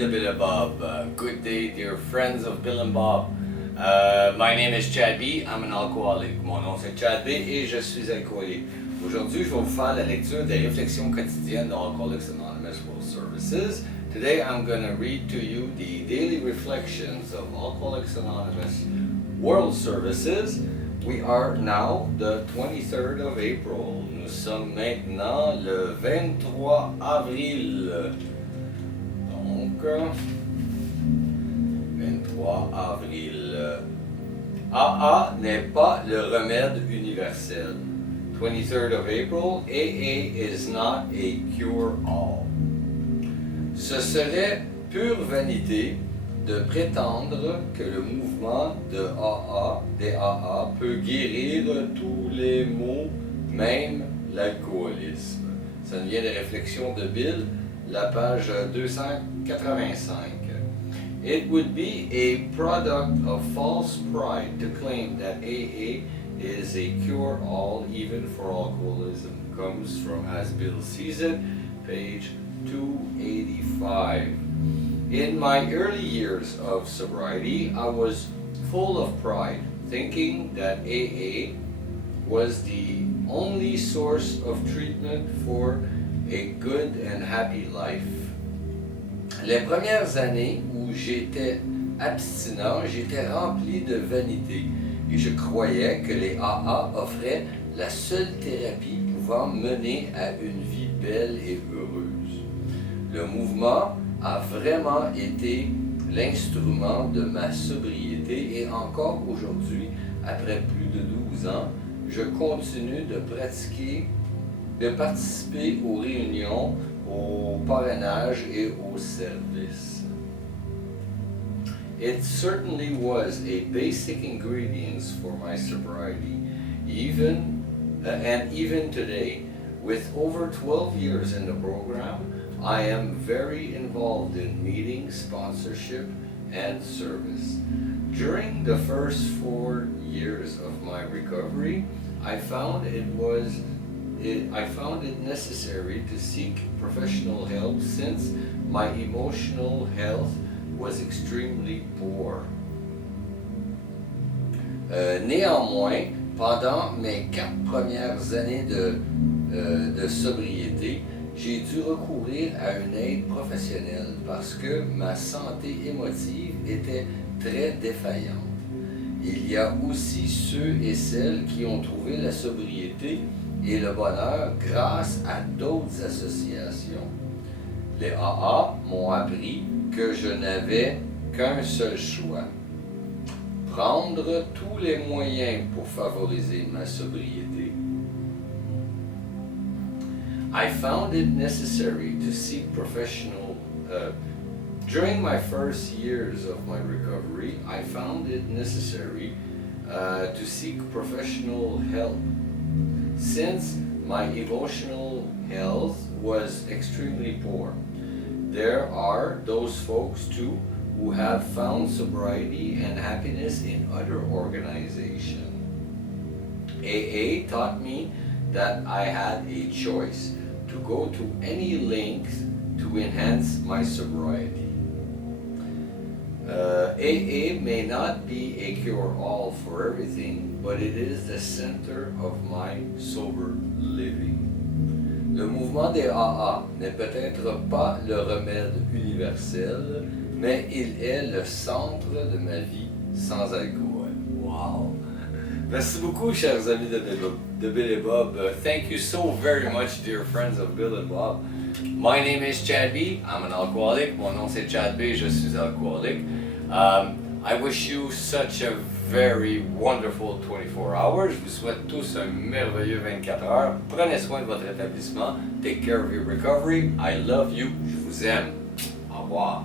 de Bill and Bob. Good day, dear friends of Bill and Bob. My name is Chad B. I'm an alcoolic. Mon nom c'est Chad B et je suis alcoolique. Aujourd'hui, je vais vous faire la lecture des Réflexions quotidiennes de Alcooliques Anonymes World Services. Today, I'm going to read to you the daily reflections of Alcooliques Anonymous World Services. We are now the 23rd of April. Nous sommes maintenant le 23 avril. Donc, 23 avril. AA n'est pas le remède universel. 23rd of April, AA is not a cure-all. Ce serait pure vanité de prétendre que le mouvement de AA, des AA, peut guérir tous les maux, même l'alcoolisme. Ça nous vient des Réflexions de Bill, la page 285. It would be a product of false pride to claim that AA is a cure-all even for alcoholism. Comes from As Bill Sees It, page 285. In my early years of sobriety, I was full of pride, thinking that AA was the only source of treatment for a good and happy life. Les premières années où j'étais abstinent, j'étais rempli de vanité et je croyais que les AA offraient la seule thérapie pouvant mener à une vie belle et heureuse. Le mouvement a vraiment été l'instrument de ma sobriété et encore aujourd'hui, après plus de 12 ans, je continue de participer aux réunions, au parrainage et au service. It certainly was a basic ingredient for my sobriety, even today, with over 12 years in the program, I am very involved in meetings, sponsorship, and service. During the first 4 years of my recovery, I found it necessary to seek professional help since my emotional health was extremely poor. Néanmoins, pendant mes 4 premières années de sobriété, j'ai dû recourir à une aide professionnelle parce que ma santé émotive était très défaillante. Il y a aussi ceux et celles qui ont trouvé la sobriété et le bonheur grâce à d'autres associations. Les AA m'ont appris que je n'avais qu'un seul choix: prendre tous les moyens pour favoriser ma sobriété. I found it necessary to seek professional during my first years of my recovery, I found it necessary to seek professional help since my emotional health was extremely poor. There are those folks too who have found sobriety and happiness in other organizations. AA taught me that I had a choice to go to any length to enhance my sobriety. AA may not be a cure-all for everything, but it is the center of my sober living. Le mouvement des AA n'est peut-être pas le remède universel, mais il est le centre de ma vie sans alcool. Wow! Merci beaucoup, chers amis de Bill and Bob. Thank you so very much, dear friends of Bill and Bob. My name is Chad B. I'm an alcoholic. Mon nom c'est Chad B. Je suis alcoolique. I wish you such a very wonderful 24 hours. Je vous souhaite tous un merveilleux 24 heures. Prenez soin de votre rétablissement. Take care of your recovery. I love you. Je vous aime. Au revoir.